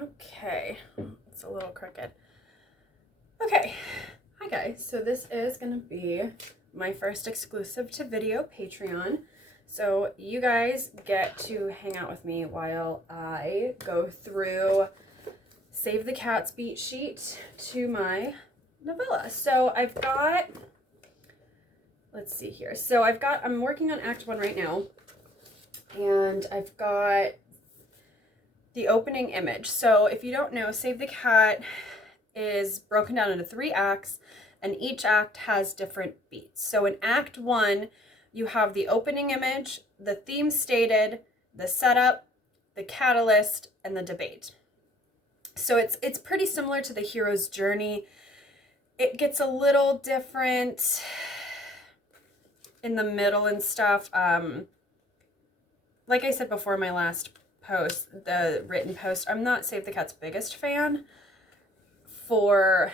Okay, it's a little crooked. Okay, hi guys. So this is gonna be my first exclusive to video Patreon. So you guys get to hang out with me while I go through Save the Cat's beat sheet to my novella. So I've got, let's see here. So I'm working on Act 1 right now, and I've got the opening image. So if you don't know, Save the Cat is broken down into 3 acts, and each act has different beats. So in Act 1, you have the opening image, the theme stated, the setup, the catalyst, and the debate. So it's pretty similar to the hero's journey. It gets a little different in the middle and stuff. Like I said before in my last post, the written post, I'm not Save the Cat's biggest fan for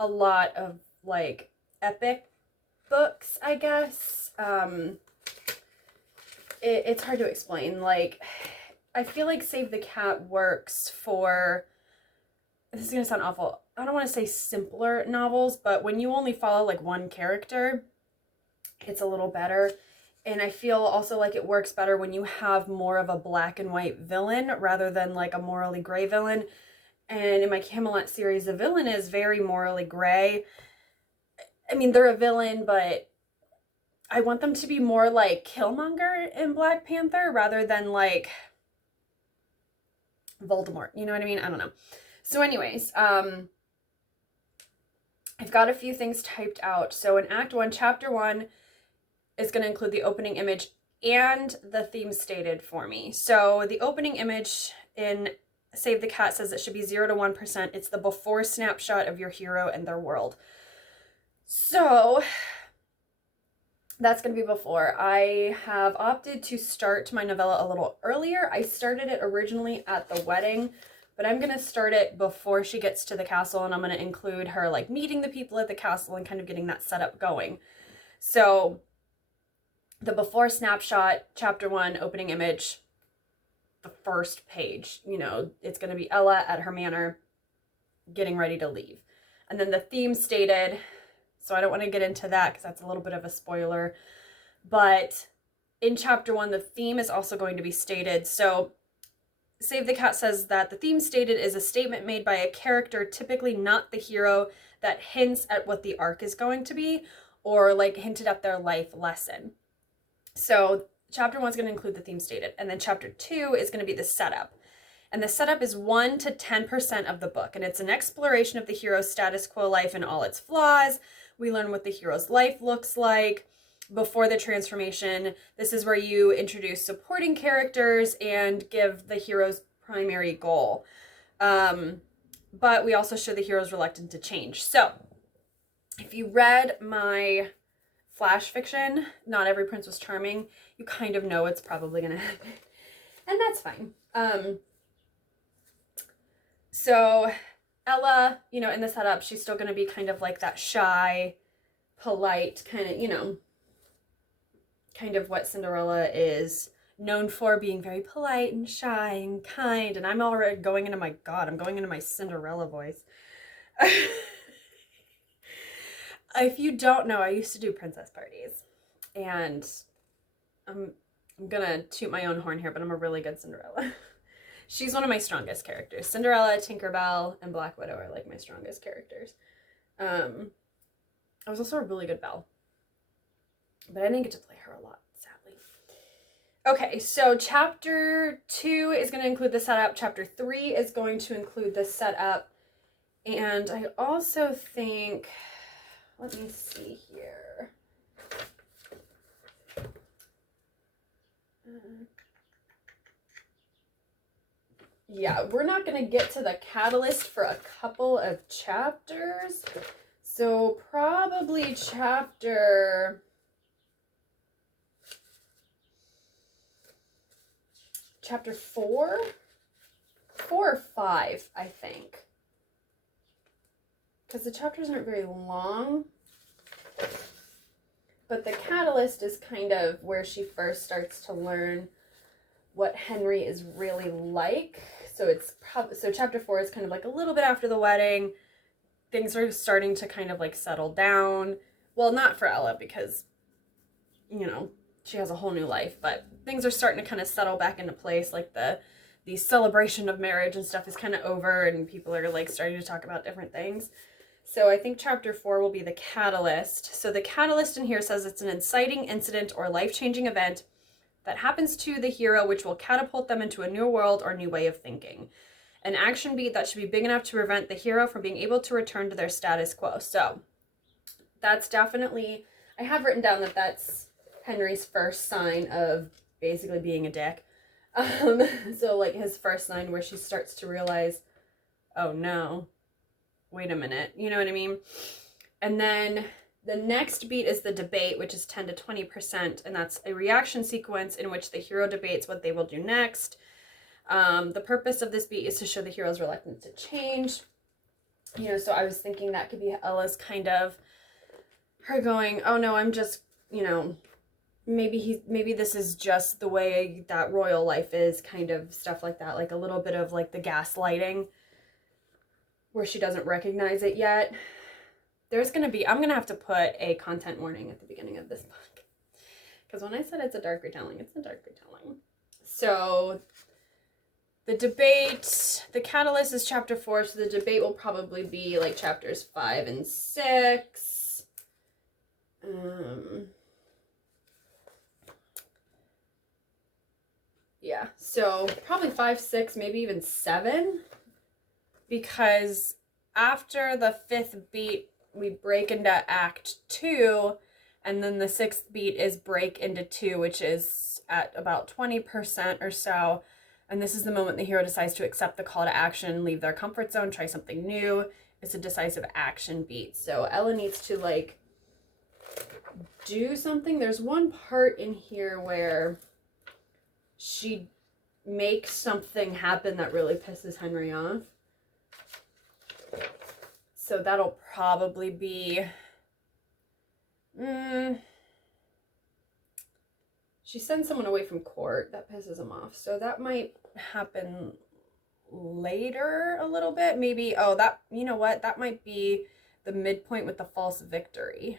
a lot of like epic books, I guess. It's hard to explain. Like, I feel like Save the Cat works for, this is gonna sound awful, I don't want to say simpler novels, but when you only follow like one character, it's a little better. And I feel also like it works better when you have more of a black and white villain rather than like a morally gray villain. And in my Camelot series, the villain is very morally gray. I mean, they're a villain, but I want them to be more like Killmonger in Black Panther rather than like Voldemort. You know what I mean? I don't know. So anyways, I've got a few things typed out. So in Act 1, Chapter 1 is going to include the opening image and the theme stated for me. So the opening image in Save the Cat says it should be 0 to 1%. It's the before snapshot of your hero and their world. So that's going to be before. I have opted to start my novella a little earlier. I started it originally at the wedding, but I'm going to start it before she gets to the castle, and I'm going to include her like meeting the people at the castle and kind of getting that setup going. So the before snapshot, Chapter 1, opening image, the first page, you know, it's going to be Ella at her manor getting ready to leave. And then the theme stated, so I don't want to get into that because that's a little bit of a spoiler, but in Chapter 1, the theme is also going to be stated. So Save the Cat says that the theme stated is a statement made by a character, typically not the hero, that hints at what the arc is going to be or like hinted at their life lesson. So Chapter 1 is going to include the theme stated, and then Chapter 2 is going to be the setup. And the setup is 1 to 10% of the book, and it's an exploration of the hero's status quo life and all its flaws. We learn what the hero's life looks like before the transformation. This is where you introduce supporting characters and give the hero's primary goal. But we also show the hero's reluctant to change. So if you read my flash fiction, Not Every Prince Was Charming, you kind of know it's probably going to happen. And that's fine. So Ella, you know, in the setup, she's still going to be kind of like that shy, polite, kind of, you know, kind of what Cinderella is known for, being very polite and shy and kind. And I'm already going into my, God, I'm going into my Cinderella voice. If you don't know, I used to do princess parties, and I'm gonna toot my own horn here, but I'm a really good Cinderella. She's one of my strongest characters. Cinderella, Tinkerbell, and Black Widow are like my strongest characters. I was also a really good Belle, but I didn't get to play her a lot, sadly. Okay, so Chapter 2 is going to include the setup. Chapter 3 is going to include the setup. And I also think, let me see here. Yeah, we're not going to get to the catalyst for a couple of chapters. So probably chapter 4 or 5, I think. Because the chapters aren't very long. But the catalyst is kind of where she first starts to learn what Henry is really like. So so chapter 4 is kind of like a little bit after the wedding. Things are starting to kind of like settle down. Well, not for Ella because, you know, she has a whole new life, but things are starting to kind of settle back into place. Like the celebration of marriage and stuff is kind of over, and people are like starting to talk about different things. So I think chapter 4 will be the catalyst. So the catalyst in here says it's an inciting incident or life-changing event that happens to the hero which will catapult them into a new world or new way of thinking. An action beat that should be big enough to prevent the hero from being able to return to their status quo. So that's definitely, I have written down that that's Henry's first sign of basically being a dick. So like his first sign where she starts to realize, oh no, wait a minute, you know what I mean? And then the next beat is the debate, which is 10 to 20%, and that's a reaction sequence in which the hero debates what they will do next. The purpose of this beat is to show the hero's reluctance to change. You know, so I was thinking that could be Ella's kind of her going, oh no, I'm just, you know, maybe this is just the way that royal life is, kind of stuff like that, like a little bit of like the gaslighting where she doesn't recognize it yet. I'm gonna have to put a content warning at the beginning of this book, because when I said it's a dark retelling, it's a dark retelling. So the debate, the catalyst is chapter 4, so the debate will probably be like chapters 5 and 6. Yeah, so probably 5, 6, maybe even 7, because after the 5th beat, we break into Act 2, and then the 6th beat is break into 2, which is at about 20% or so. And this is the moment the hero decides to accept the call to action, leave their comfort zone, try something new. It's a decisive action beat. So Ella needs to like do something. There's one part in here where she makes something happen that really pisses Henry off. So that'll probably be, she sends someone away from court. That pisses him off. So that might happen later a little bit. Maybe, oh, that, you know what? That might be the midpoint with the false victory.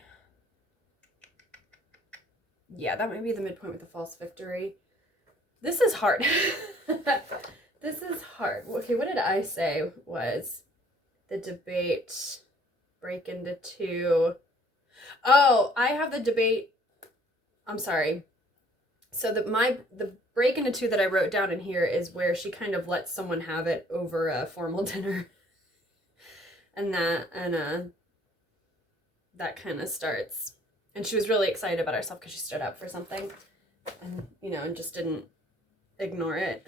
Yeah, that might be the midpoint with the false victory. This is hard. This is hard. Okay, what did I say was the debate break into 2? Oh, I have the debate. I'm sorry. So the break into 2 that I wrote down in here is where she kind of lets someone have it over a formal dinner. And that kind of starts. And she was really excited about herself because she stood up for something, and, you know, and just didn't ignore it.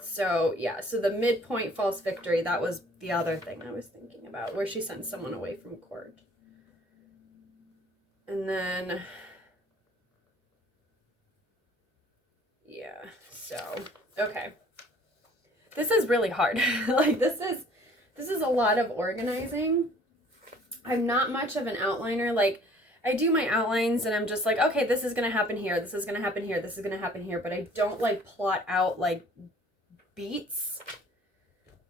So yeah, so the midpoint false victory, that was the other thing I was thinking about, where she sends someone away from court. And then, yeah, so, okay. This is really hard. Like, this is a lot of organizing. I'm not much of an outliner. Like, I do my outlines and I'm just like, okay, this is going to happen here. This is going to happen here. This is going to happen here. But I don't like plot out like beats.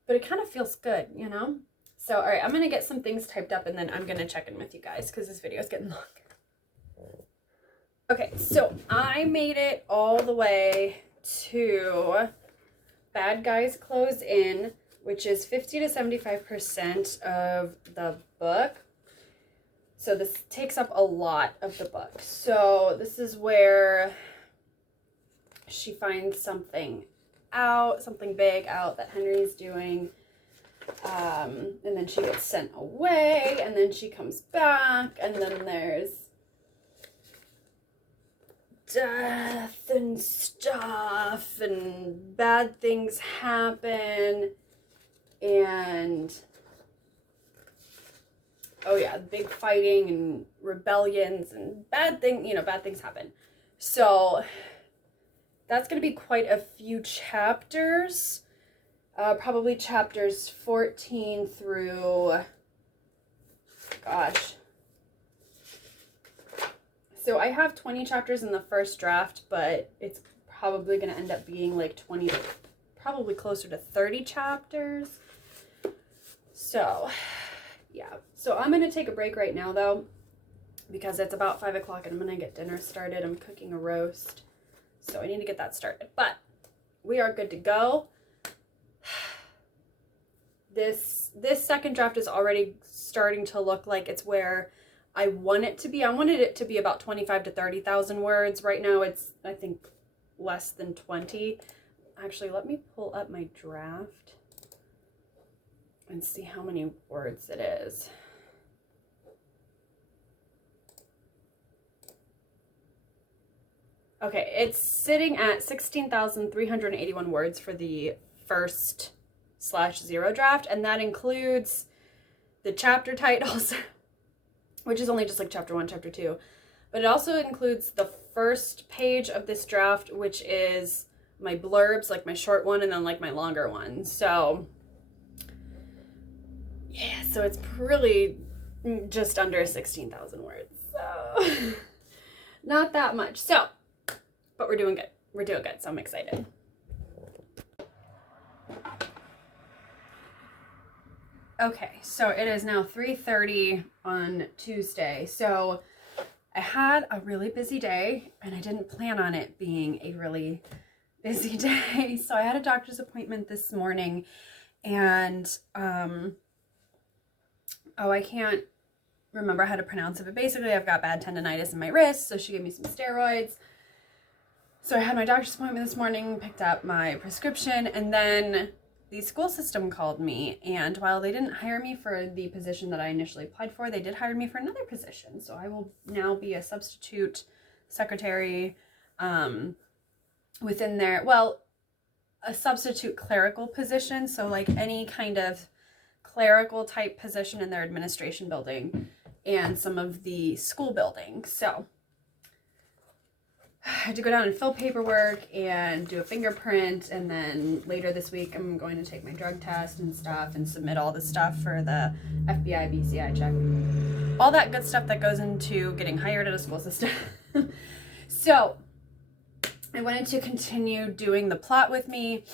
But it kind of feels good, you know? So, all right, I'm going to get some things typed up and then I'm going to check in with you guys because this video is getting long. Okay, so I made it all the way to Bad Guys Close In, which is 50 to 75% of the book. So this takes up a lot of the book. So this is where she finds something big out that Henry's doing. And then she gets sent away, and then she comes back, and then there's death and stuff, and bad things happen, and oh yeah, big fighting and rebellions and bad things happen. So that's going to be quite a few chapters. Probably chapters 14 through, gosh. So I have 20 chapters in the first draft, but it's probably going to end up being like 20 to probably closer to 30 chapters. So, yeah. So I'm going to take a break right now, though, because it's about 5 o'clock and I'm going to get dinner started. I'm cooking a roast, so I need to get that started. But we are good to go. This second draft is already starting to look like it's where I want it to be. I wanted it to be about 25 to 30,000 words. Right now it's, I think, less than 20. Actually, let me pull up my draft and see how many words it is. Okay, it's sitting at 16,381 words for the first/0 draft, and that includes the chapter titles, which is only just like chapter 1, chapter 2. But it also includes the first page of this draft, which is my blurbs, like my short one, and then like my longer one. So, yeah, so it's really just under 16,000 words. So, not that much. So, but we're doing good. We're doing good, so I'm excited. Okay, so it is now 3:30 on Tuesday. So I had a really busy day, and I didn't plan on it being a really busy day. So I had a doctor's appointment this morning, and I can't remember how to pronounce it, but basically I've got bad tendonitis in my wrist, so she gave me some steroids. So I had my doctor's appointment this morning, picked up my prescription, and then the school system called me, and while they didn't hire me for the position that I initially applied for, they did hire me for another position. So I will now be a substitute secretary within their, well, a substitute clerical position. So like any kind of clerical type position in their administration building and some of the school buildings. So I had to go down and fill paperwork and do a fingerprint, and then later this week I'm going to take my drug test and stuff and submit all the stuff for the FBI BCI check. All that good stuff that goes into getting hired at a school system. So I wanted to continue doing the plot with me.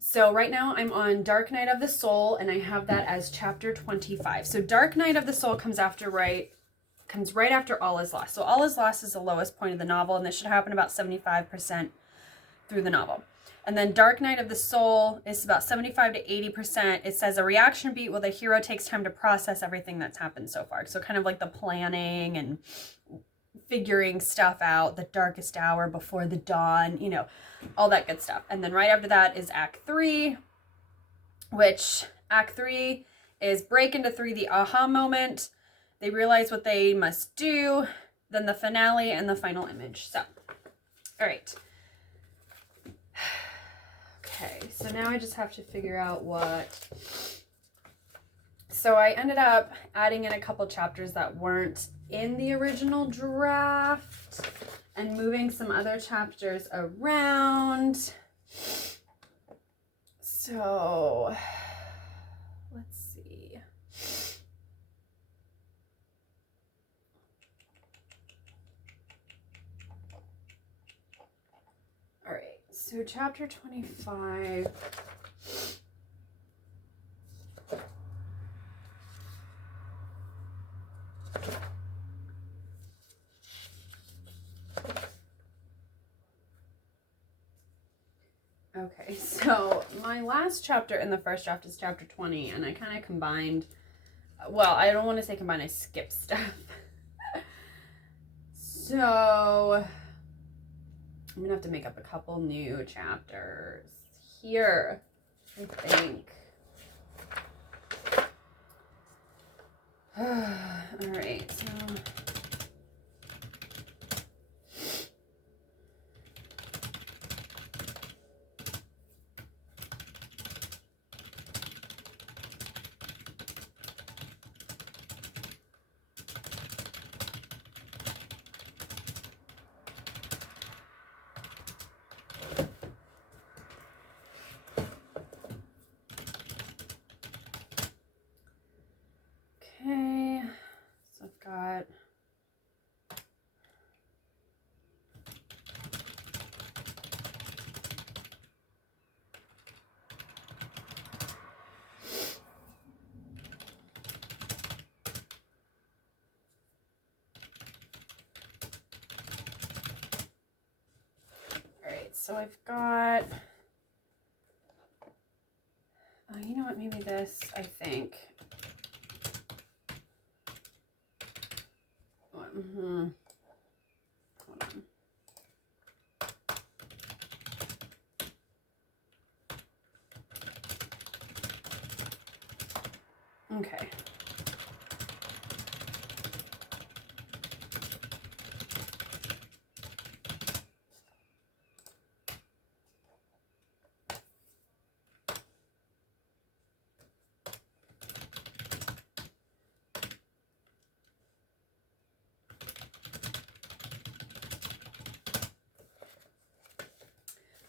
So right now I'm on Dark Night of the Soul, and I have that as chapter 25. So Dark Night of the Soul comes right after All Is Lost. So All Is Lost is the lowest point of the novel, and this should happen about 75% through the novel. And then Dark Night of the Soul is about 75 to 80%. It says a reaction beat where the hero takes time to process everything that's happened so far. So kind of like the planning and figuring stuff out, the darkest hour before the dawn, you know, all that good stuff. And then right after that is Act 3, which Act 3 is break into 3, the aha moment. They realize what they must do, then the finale and the final image. So, all right. Okay, so now I just have to figure out what. So I ended up adding in a couple chapters that weren't in the original draft and moving some other chapters around. So, let's see. All right, so chapter 25. Okay, so my last chapter in the first draft is chapter 20, and I kind of combined, well, I don't want to say combined, I skipped stuff. So I'm going to have to make up a couple new chapters here, I think. All right, so okay, so I've got so I've got, you know what, maybe this, I think. Hold on. Okay.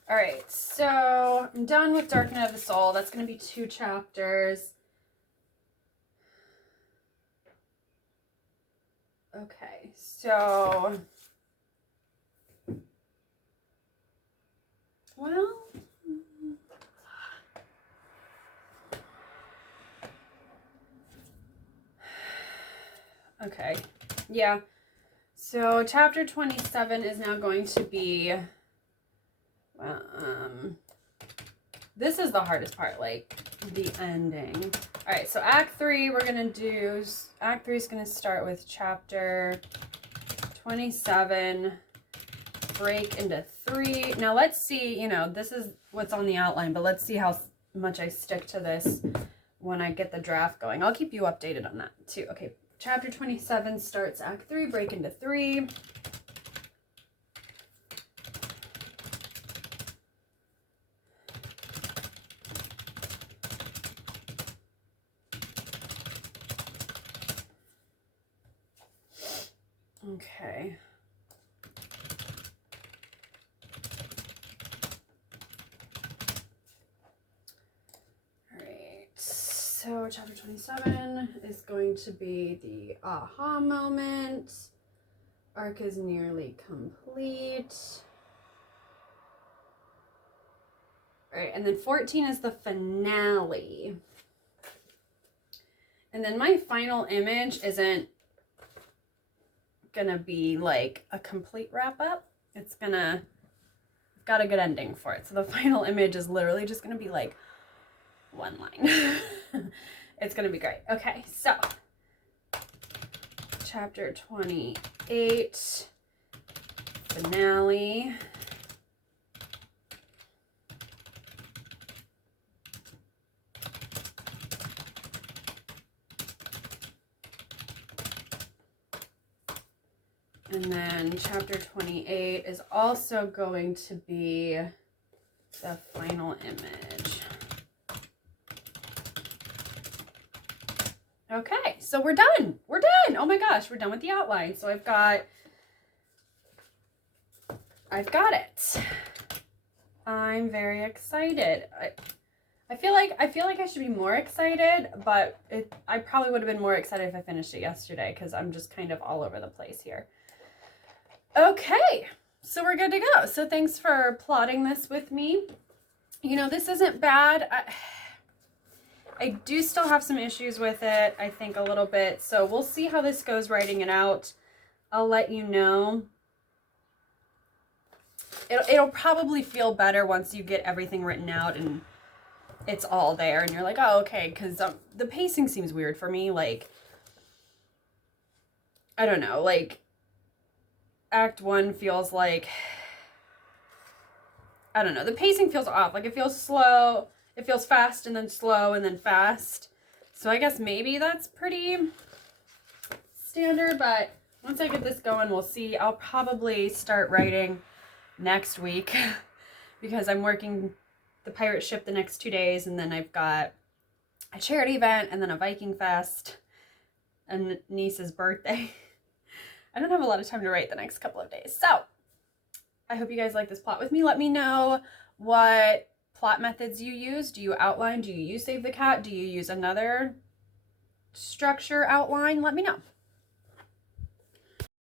All right, so I'm done with Dark Night of the Soul. That's going to be 2 chapters. Okay, so, well, okay, yeah. So chapter 27 is now going to be, this is the hardest part, like the ending. All right, so Act 3, we're going to do, Act 3 is going to start with chapter 27, break into 3. Now let's see, you know, this is what's on the outline, but let's see how much I stick to this when I get the draft going. I'll keep you updated on that too. Okay, chapter 27 starts Act 3, break into 3. Okay. All right. So chapter 27 is going to be the aha moment. Arc is nearly complete. All right, and then 14 is the finale. And then my final image isn't gonna be like a complete wrap up. It's gonna, I've got a good ending for it. So the final image is literally just gonna be like 1 line. It's gonna be great. Okay, so chapter 28, finale. And then chapter 28 is also going to be the final image. Okay, so we're done. We're done. Oh my gosh, we're done with the outline. So I've got it. I'm very excited. I feel like I should be more excited, but I probably would have been more excited if I finished it yesterday because I'm just kind of all over the place here. Okay, so we're good to go. So thanks for plotting this with me. You know, this isn't bad. I do still have some issues with it, I think a little bit. So we'll see how this goes writing it out. I'll let you know. It'll probably feel better once you get everything written out and it's all there and you're like, oh, okay, because the pacing seems weird for me. Like, I don't know, like Act 1 feels like, I don't know, the pacing feels off. Like it feels slow, it feels fast and then slow and then fast. So I guess maybe that's pretty standard, but once I get this going, we'll see. I'll probably start writing next week because I'm working the pirate ship the next 2 days, and then I've got a charity event and then a Viking fest and niece's birthday. I don't have a lot of time to write the next couple of days. So I hope you guys like this plot with me. Let me know what plot methods you use. Do you outline? Do you use Save the Cat? Do you use another structure outline? Let me know.